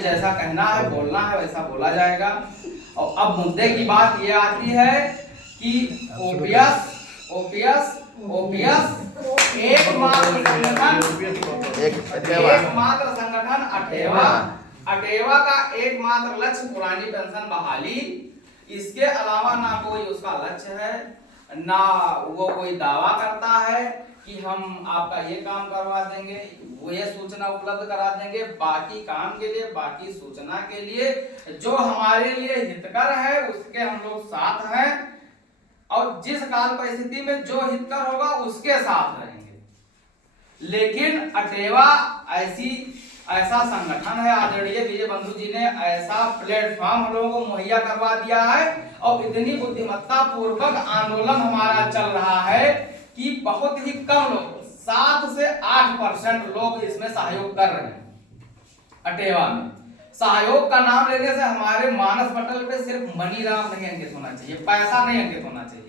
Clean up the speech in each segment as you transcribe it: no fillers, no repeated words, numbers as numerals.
जैसा कहना है बोलना है वैसा बोला जाएगा। और अब मुद्दे की बात ये आती है कि ओपीएस ओपीएस ओपीएस एकमात्र संगठन अटेवा का एकमात्र लक्ष्य पुरानी पेंशन बहाली। इसके अलावा ना कोई उसका लक्ष्य है, ना वो कोई दावा करता है कि हम आपका ये काम करवा देंगे, वो ये सूचना उपलब्ध करा देंगे। बाकी काम के लिए, बाकी सूचना के लिए जो हमारे लिए हितकर है उसके हम लोग साथ हैं, और जिस काल परिस्थिति में जो हितकर होगा उसके साथ रहेंगे। लेकिन अटेवा ऐसा संगठन है, आदरणीय विजय बंधु जी ने ऐसा प्लेटफॉर्म हम लोगों को मुहैया करवा दिया है और इतनी बुद्धिमत्ता पूर्वक आंदोलन हमारा चल रहा है कि बहुत ही कम लोग, 7 से 8% लोग इसमें सहयोग कर रहे हैं। अटेवा में सहयोग का नाम लेने से हमारे मानस पटल पे सिर्फ मनी राम नहीं अंकित होना चाहिए, पैसा नहीं अंकित होना चाहिए।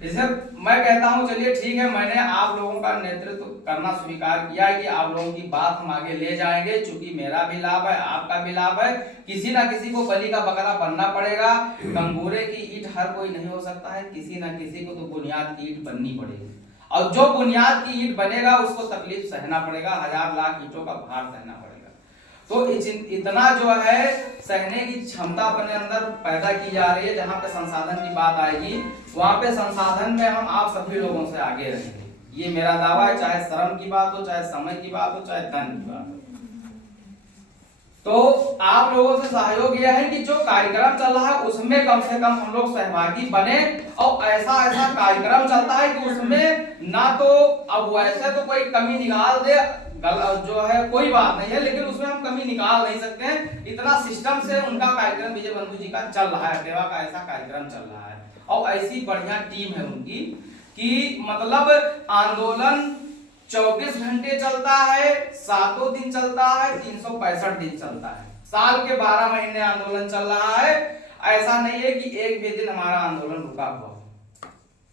जैसे मैं कहता हूं चलिए ठीक है, मैंने आप लोगों का नेतृत्व करना स्वीकार किया है कि आप लोगों की बात हम आगे ले जाएंगे, क्योंकि मेरा भी लाभ है, आपका भी लाभ है। किसी ना किसी को बलि का बकरा बनना पड़ेगा। कंगूरे की ईंट हर कोई नहीं हो सकता है, किसी ना किसी को तो बुनियाद की ईंट बननी पड़ेगी, और जो बुनियाद की ईंट बनेगा उसको तकलीफ सहना पड़ेगा, 1000 लाख ईंटों का भार सहना पड़ेगा। तो इतना जो है सहने की क्षमता अपने अंदर पैदा की जा रही है। जहां पे संसाधन की बात आएगी वहां पे संसाधन में हम आप सभी लोगों से आगे रहेंगे, ये मेरा दावा है। चाहे श्रम की बात हो, चाहे समय की बात हो, चाहे धन की बात हो। तो आप लोगों से सहयोग यह है कि जो कार्यक्रम चल रहा है उसमें कम से कम हम लोग सहभागी बने, और ऐसा कार्यक्रम चलता है कि उसमें ना तो अब वैसे तो कोई कमी निकाल दे, जो है कोई बात नहीं है, लेकिन उसमें हम कमी निकाल नहीं सकते हैं। इतना सिस्टम से उनका कार्यक्रम विजय बंधु जी का चल रहा है, अटेवा का ऐसा कार्यक्रम चल रहा है, और ऐसी बढ़िया टीम है उनकी कि मतलब आंदोलन 24 घंटे चलता है, 7 दिन चलता है, 365 दिन चलता है, साल के 12 महीने आंदोलन चल रहा है। ऐसा नहीं है कि एक भी दिन हमारा आंदोलन रुका हुआ।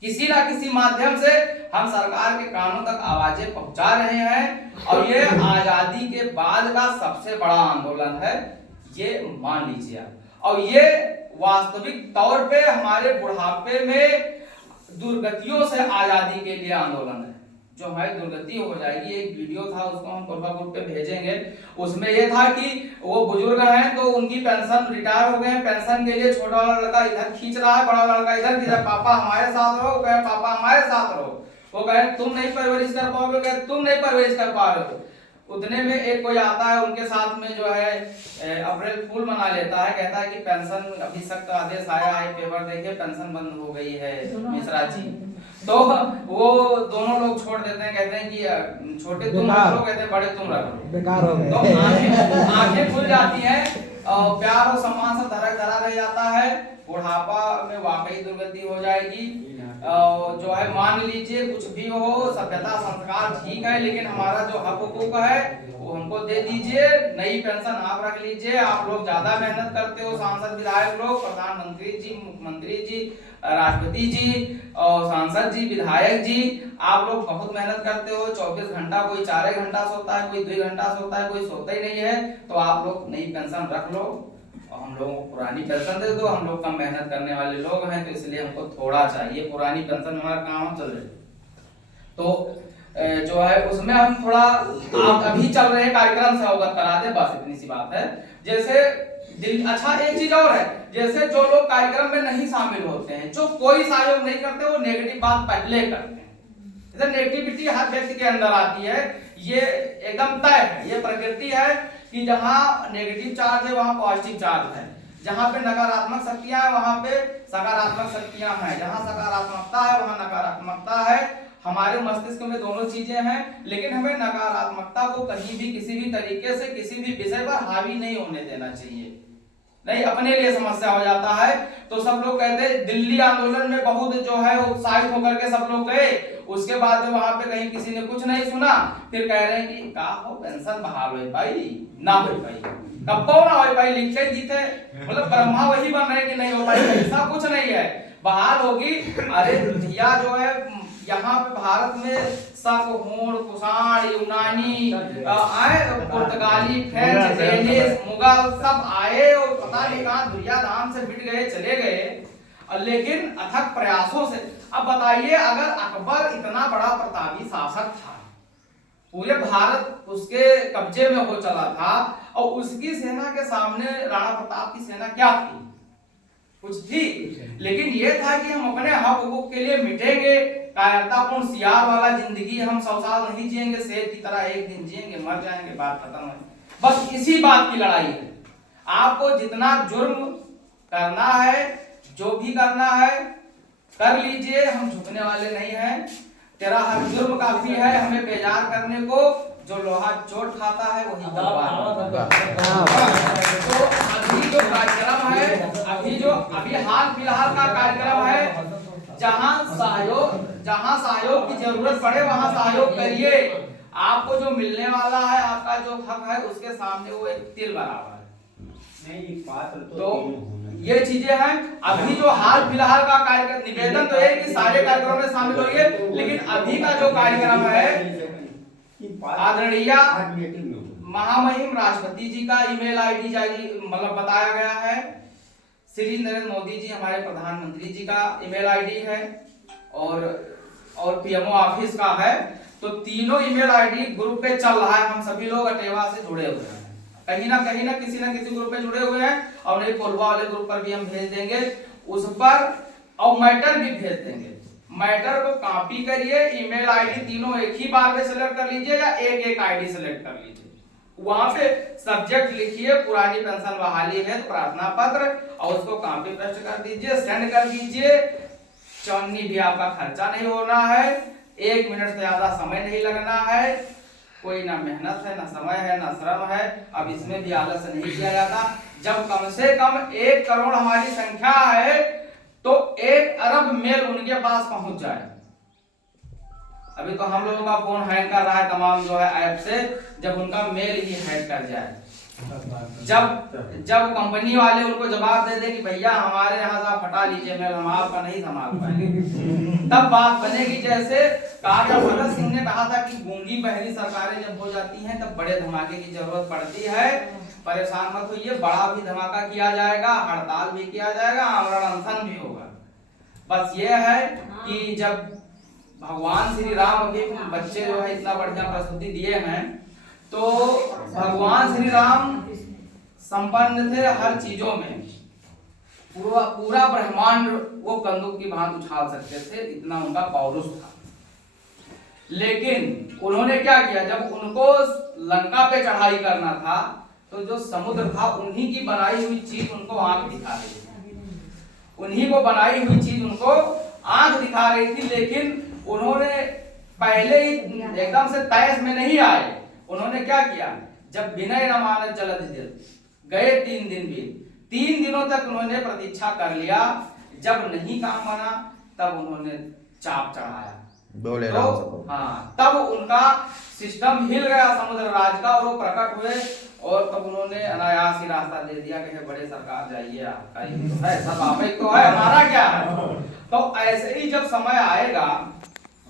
किसी ना किसी माध्यम से हम सरकार के कानों तक आवाजें पहुंचा रहे हैं, और ये आजादी के बाद का सबसे बड़ा आंदोलन है, ये मान लीजिए आप। और ये वास्तविक तौर पे हमारे बुढ़ापे में दुर्गतियों से आजादी के लिए आंदोलन है। जो हमारी दुर्गति हो जाएगी, एक वीडियो था उसको हम कोरबा ग्रुप पे भेजेंगे, उसमें ये था कि वो बुजुर्ग हैं तो उनकी पेंशन रिटायर हो गए हैं, पेंशन के लिए छोटा वाला लड़का इधर खींच रहा है, बड़ा लड़का इधर खींच रहा है, पापा हमारे साथ रहो, कहे पापा हमारे साथ रहो, वो कहे तुम नहीं परवरिश कर पाओगे, कहे तुम नहीं परवरिश कर पा रहे हो। उतने में एक कोई आता है उनके साथ में जो है अप्रैल फूल मना लेता है, कहता है कि पेंशन अभी सख्त आदेश आया है, पेपर देखिए पेंशन बंद हो गई है मिश्रा जी। तो वो दोनों लोग छोड़ देते हैं, कहते हैं कि छोटे तुम रख लो, कहते हैं बड़े तुम रख लो, बेकार हो गए। तो आंखें खुल जाती हैं, प्यार और सम्मान से धरा रह जाता है। बुढ़ापा में वाकई दुर्गति हो जाएगी। जो है मान लीजिए कुछ भी हो, सभ्यता संस्कार ठीक है, लेकिन हमारा जो हक हुकूक है वो हमको दे दीजिए। नई पेंशन आप रख लीजिए, आप लोग ज्यादा मेहनत करते हो, सांसद विधायक लोग, प्रधानमंत्री जी, मुख्यमंत्री जी, राष्ट्रपति जी और सांसद जी, विधायक जी, आप लोग बहुत मेहनत करते हो। 24 घंटा, कोई 4 घंटा सोता है, कोई 2 घंटा सोता है, कोई सोता ही नहीं है। तो आप लोग नई पेंशन रख लो और हम लोगों को पुरानी पेंशन दे दो। हम लोग कम मेहनत करने वाले लोग हैं, तो इसलिए हमको थोड़ा चाहिए, पुरानी पेंशन हमारा काम चल रही। तो जो है उसमें हम थोड़ा आप अभी चल रहे कार्यक्रम से अवगत करा दे, बस इतनी सी बात है। जैसे अच्छा एक चीज और है, जैसे जो लोग कार्यक्रम में नहीं शामिल होते हैं, जो कोई सहयोग नहीं करते, वो नेगेटिव बात पहले करते हैं। जैसे नेगेटिविटी हर व्यक्ति के अंदर आती है, ये एकदम तय है, ये प्रकृति है कि जहां नेगेटिव चार्ज है वहां पॉजिटिव चार्ज है, जहां पे नकारात्मक शक्तियां है वहां पे सकारात्मक शक्तियां हैं, जहां सकारात्मकता है वहां नकारात्मकता है। हमारे मस्तिष्क में दोनों चीजें हैं, लेकिन हमें नकारात्मकता को कहीं भी किसी भी तरीके से किसी भी विषय पर हावी नहीं होने देना चाहिए, नहीं अपने लिए समस्या हो जाता है। तो सब लोग कहते हैं दिल्ली आंदोलन में बहुत जो है उत्साहित होकर के सब लोग गए, उसके बाद में वहां पे कहीं किसी ने कुछ नहीं सुना, फिर कह रहे हैं कि का हो पेंशन बहाल हो पाई ना हो पाई, कब ना हो पाई, लिखे जी थे, मतलब ब्रह्मा वही बन रहे कि नहीं हो पाई, ऐसा कुछ नहीं है, बहाल होगी। अरे भैया जो है यहाँ पे भारत में शक, हूण, कुषाण, यूनानी, पुर्तगाली, फ्रेंच, डेनिश, मुगल सब आए और पता नहीं कहाँ दुनियादान से बिट गए, चले गए। लेकिन अथक प्रयासों से, अब बताइए अगर अकबर इतना बड़ा प्रतापी शासक था, पूरे भारत उसके कब्जे में हो चला था, और उसकी सेना के सामने राणा प्रताप की सेना क्या थी? कुछ थी। लेकिन ये था कि हम अपने हक हुकूक के लिए मिटेंगे, कायरतापूर्ण सियार वाला जिंदगी हम 100 साल नहीं जिएंगे, शेर की तरह एक दिन जिएंगे, मर जाएंगे, बात खत्म है। बस इसी बात की लड़ाई है। आपको जितना जुर्म करना है, जो भी करना है कर लीजिए, हम झुकने वाले नहीं हैं। तेरा हर जुर्म काफी है हमें बेजार करने को, जो लोहा चोट खाता है वही तलवार। तो अभी जो कार्यक्रम है, अभी हाल फिलहाल का कार्यक्रम है, जहां सहयोग की जरूरत पड़े वहां सहयोग करिए। आपको जो मिलने वाला है, आपका जो हक है, उसके सामने वो एक तिल बराबर है। तो ये चीजें हैं। अभी जो हाल फिलहाल का कार्यक्रम, निवेदन तो है कि सारे कार्यक्रमों में शामिल होइए, लेकिन अभी का जो कार्यक्रम है, आदरणीय महामहिम राष्ट्रपति जी का ईमेल आईडी जारी मतलब बताया गया है, श्री नरेंद्र मोदी जी हमारे प्रधानमंत्री जी का ईमेल आईडी है, और पीएमओ ऑफिस का है। तो तीनों ईमेल आईडी ग्रुप पे चल रहा है, हम सभी लोग अटेवा से जुड़े हुए हैं, कहीं ना किसी ग्रुप पे जुड़े हुए हैं, और नहीं कोल्बा वाले ग्रुप पर भी हम भेज देंगे, उस पर और मैटर भी भेज देंगे। मैटर को कॉपी करिए, ईमेल आईडी तीनों एक ही बार में सेलेक्ट कर लीजिए या एक आईडी सेलेक्ट कर लीजिए। वहां पे सब्जेक्ट लिखिए पुरानी पेंशन बहाली है तो प्रार्थना पत्र, और उसको कॉपी पेस्ट कर दीजिए, सेंड कर दीजिए। चौन्नी भी आपका खर्चा नहीं होना है, 1 मिनट से ज्यादा समय नहीं लगना है, कोई ना मेहनत है, ना समय है, ना श्रम है। अब इसमें भी आलस नहीं किया जाता। जब कम से कम 1 करोड़ हमारी संख्या है तो 1 अरब मेल उनके पास पहुंच जाए। अभी तो हम लोगों का फोन हैंग कर रहा है तमाम जो है ऐप से, जब उनका मेल ही हैक कर जाए, जब कंपनी वाले उनको जवाब दे दे कि भैया हमारे यहाँ से आप हटा लीजिए मेल, हम आपका नहीं संभाल पाएंगे, तब बात बनेगी। जैसे काका भगत सिंह ने कहा था कि गूंगी बहरी सरकारें जब हो जाती हैं तब बड़े धमाके की जरूरत पड़ती है। परेशान मत होइए, बड़ा भी धमाका किया जाएगा, हड़ताल भी किया जाएगा, आमरण अनशन भी होगा। बस ये है कि जब भगवान श्री राम, अभी बच्चे जो है इतना बढ़िया प्रस्तुति दिए हैं, तो भगवान श्री राम संपन्न थे हर चीजों में, पूरा ब्रह्मांड वो कंदुक की भांति उछाल सकते थे, इतना उनका पौरुष था। लेकिन उन्होंने क्या किया, जब उनको लंका पे चढ़ाई करना था तो जो समुद्र था उन्हीं की बनाई हुई चीज उनको आंख दिखा रही थी, उन्हीं को बनाई हुई चीज उनको आंख दिखा रही थी। लेकिन उन्होंने पहले ही एकदम से तैस में नहीं आए। उन्होंने क्या किया, जब विनय न मानत जलद दिल, गए 3 दिन भी, 3 दिनों तक उन्होंने प्रतीक्षा कर लिया। जब नहीं काम बना तब उन्होंने चाप चढ़ाया, तो हाँ, तब उनका सिस्टम हिल गया समुद्र राज का, और वो प्रकट हुए, और तब उन्होंने अनायास ही रास्ता दे दिया कि बड़े सरकार जाइए, आपका ही तो है, सब आप ही तो है, हमारा क्या है। तो ऐसे ही जब समय आएगा,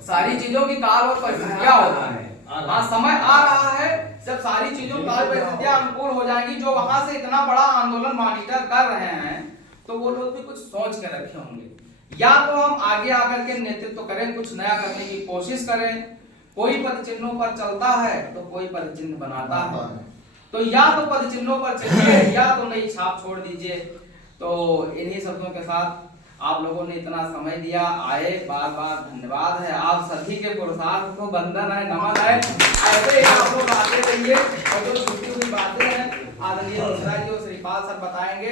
सारी चीजों की काल और परिस्थितियां होता है। हाँ, समय आ रहा है जब सारी चीजों काल परिस्थितियां अनुकूल हो जाएंगी। जो वहां से इतना बड़ा आंदोलन मॉनिटर कर रहे हैं, तो वो लोग भी कुछ सोच के रखे होंगे, या तो हम आगे आकर के नेतृत्व करें, कुछ नया करने की कोशिश करें। कोई पद चिन्हों पर चलता है तो कोई पद चिन्ह बनाता है, तो या तो पद चिन्हों पर चलिए या तो नई छाप छोड़ दीजिए। तो इन्हीं शब्दों के साथ आप लोगों ने इतना समय दिया, आए, बार बार धन्यवाद है। आप सभी के पुरुषार्थ को वंदन है, नमन है। ऐसे ही आप लोग आते रहिए, और जो छुट्टी हुई बातें हैं आदरणीय मिश्रा जी और श्रीपाल सर बताएंगे।